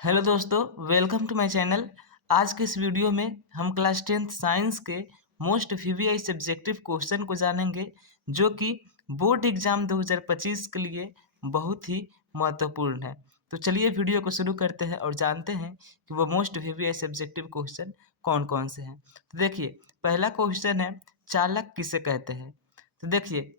Hello दोस्तों, welcome to my channel. आज के इस वीडियो में हम क्लास 10th साइंस के मोस्ट वीवीआई सब्जेक्टिव क्वेश्चन को जानेंगे, जो कि बोर्ड एग्जाम 2025 के लिए बहुत ही महत्वपूर्ण है। तो चलिए वीडियो को शुरू करते हैं और जानते हैं कि वो मोस्ट वीवीआई सब्जेक्टिव क्वेश्चन कौन कौन से हैं। तो देखिए, पहला क्वेश्चन है, चालक किसे कहते हैं। तो देखिए,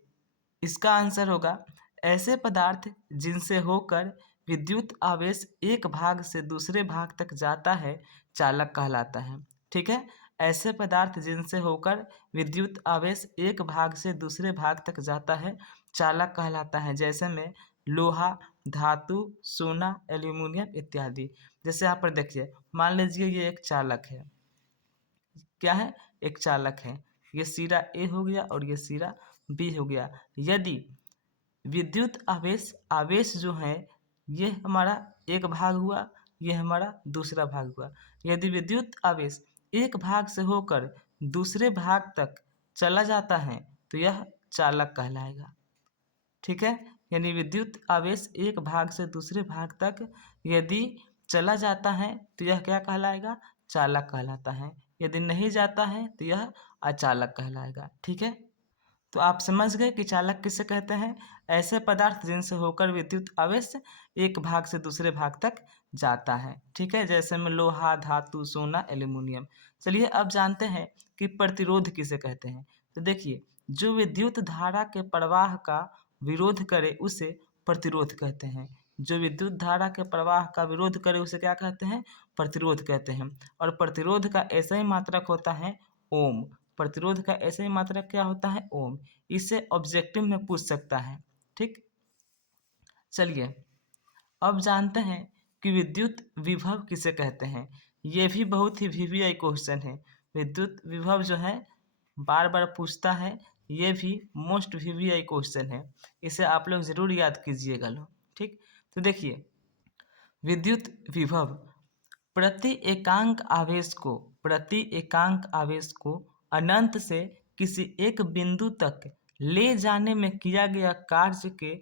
इसका आंसर होगा ऐसे पदार्थ जिनसे होकर विद्युत आवेश एक भाग से दूसरे भाग तक जाता है, चालक कहलाता है। ठीक है, ऐसे पदार्थ जिनसे होकर विद्युत आवेश एक भाग से दूसरे भाग तक जाता है, चालक कहलाता है। जैसे में लोहा, धातु, सोना, एल्यूमिनियम इत्यादि। जैसे यहाँ पर देखिए, मान लीजिए ये एक चालक है। क्या है? एक चालक है। ये सिरा ए हो गया और ये सिरा बी हो गया। यदि विद्युत आवेश आवेश जो है, ये हमारा एक भाग हुआ, ये हमारा दूसरा भाग हुआ। यदि विद्युत आवेश एक भाग से होकर दूसरे भाग तक चला जाता है तो यह चालक कहलाएगा। ठीक है, यानी विद्युत आवेश एक भाग से दूसरे भाग तक यदि चला जाता है तो यह क्या कहलाएगा? चालक कहलाता है। यदि नहीं जाता है तो यह अचालक कहलाएगा। ठीक है, तो आप समझ गए कि चालक किसे कहते हैं। ऐसे पदार्थ जिनसे होकर विद्युत आवेश एक भाग से दूसरे भाग तक जाता है। ठीक है, जैसे में लोहा, धातु, सोना, एल्यूमिनियम। चलिए अब जानते हैं कि प्रतिरोध किसे कहते हैं। तो देखिए, जो विद्युत धारा के प्रवाह का विरोध करे उसे प्रतिरोध कहते हैं। जो विद्युत धारा के प्रवाह का विरोध करे उसे क्या कहते हैं? प्रतिरोध कहते हैं। और प्रतिरोध का ऐसा ही मात्रक होता है ओम। प्रतिरोध का ऐसे ही मात्रक क्या होता है? ओम। इसे ऑब्जेक्टिव में पूछ सकता है। ठीक, चलिए अब जानते हैं कि विद्युत विभव किसे कहते हैं। ये भी बहुत ही वीवीआई क्वेश्चन है। विद्युत विभव जो है बार बार पूछता है। ये भी मोस्ट वीवीआई क्वेश्चन है। इसे आप लोग जरूर याद कीजिएगा लो। ठीक, तो देखिए, विद्युत विभव प्रति एकांक आवेश को अनंत से किसी एक बिंदु तक ले जाने में किया गया कार्य के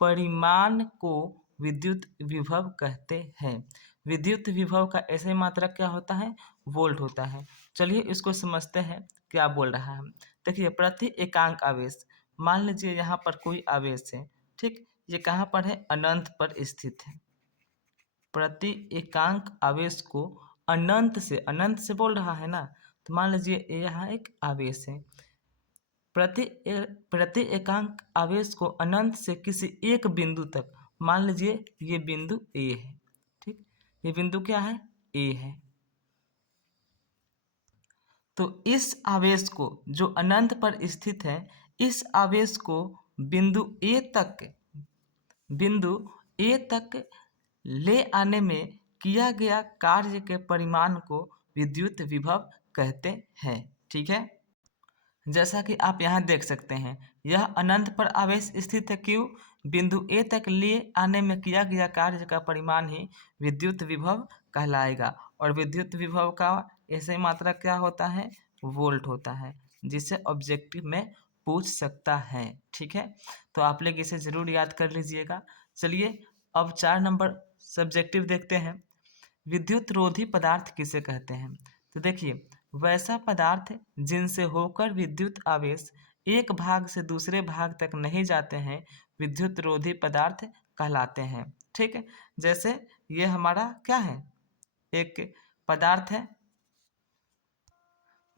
परिमाण को विद्युत विभव कहते हैं। विद्युत विभव का ऐसे मात्रक क्या होता है? वोल्ट होता है। चलिए इसको समझते हैं क्या बोल रहा है। देखिए, प्रति एकांक आवेश, मान लीजिए यहाँ पर कोई आवेश है। ठीक, ये कहाँ पर है? अनंत पर स्थित है। प्रति एकांक आवेश को अनंत से बोल रहा है ना, तो मान लीजिए यहाँ एक आवेश है। प्रति एकांक आवेश को अनंत से किसी एक बिंदु तक, मान लीजिए ये बिंदु ए है। ठीक, ये बिंदु क्या है? ए है। तो इस आवेश को, जो अनंत पर स्थित है, इस आवेश को बिंदु ए तक ले आने में किया गया कार्य के परिमाण को विद्युत विभव कहते हैं। ठीक है, जैसा कि आप यहाँ देख सकते हैं, यह अनंत पर आवेश स्थित है। क्यों? बिंदु ए तक ले आने में किया गया कार्य का परिमाण ही विद्युत विभव कहलाएगा। और विद्युत विभव का ऐसे मात्रा क्या होता है? वोल्ट होता है, जिसे ऑब्जेक्टिव में पूछ सकता है। ठीक है, तो आप लोग इसे जरूर याद कर लीजिएगा। चलिए अब 4 नंबर सब्जेक्टिव देखते हैं। विद्युत रोधी पदार्थ किसे कहते हैं। तो देखिए, वैसा पदार्थ जिनसे होकर विद्युत आवेश एक भाग से दूसरे भाग तक नहीं जाते हैं, विद्युत रोधी पदार्थ कहलाते हैं। ठीक है, जैसे ये हमारा क्या है? एक पदार्थ है।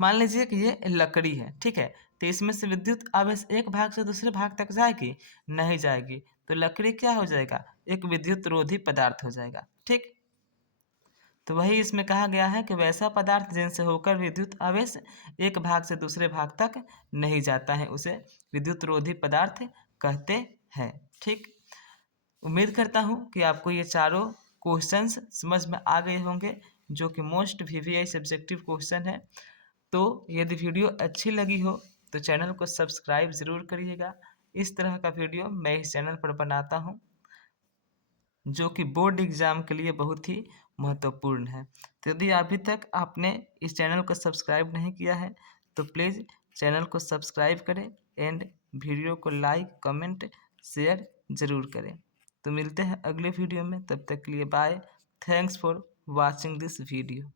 मान लीजिए कि ये लकड़ी है। ठीक है, तो इसमें से विद्युत आवेश एक भाग से दूसरे भाग तक जाएगी? नहीं जाएगी। तो लकड़ी क्या हो जाएगा? एक विद्युत रोधी पदार्थ हो जाएगा। ठीक, तो वही इसमें कहा गया है कि वैसा पदार्थ जिनसे होकर विद्युत आवेश एक भाग से दूसरे भाग तक नहीं जाता है, उसे विद्युत रोधी पदार्थ कहते हैं। ठीक, उम्मीद करता हूँ कि आपको ये चारों क्वेश्चंस समझ में आ गए होंगे, जो कि मोस्ट वीवीआई सब्जेक्टिव क्वेश्चन है। तो यदि वीडियो अच्छी लगी हो तो चैनल को सब्सक्राइब ज़रूर करिएगा। इस तरह का वीडियो मैं इस चैनल पर बनाता हूँ, जो कि बोर्ड एग्ज़ाम के लिए बहुत ही महत्वपूर्ण है। तो यदि अभी तक आपने इस चैनल को सब्सक्राइब नहीं किया है तो प्लीज़ चैनल को सब्सक्राइब करें एंड वीडियो को लाइक, कमेंट, शेयर ज़रूर करें। तो मिलते हैं अगले वीडियो में, तब तक के लिए bye. Thanks for watching this video.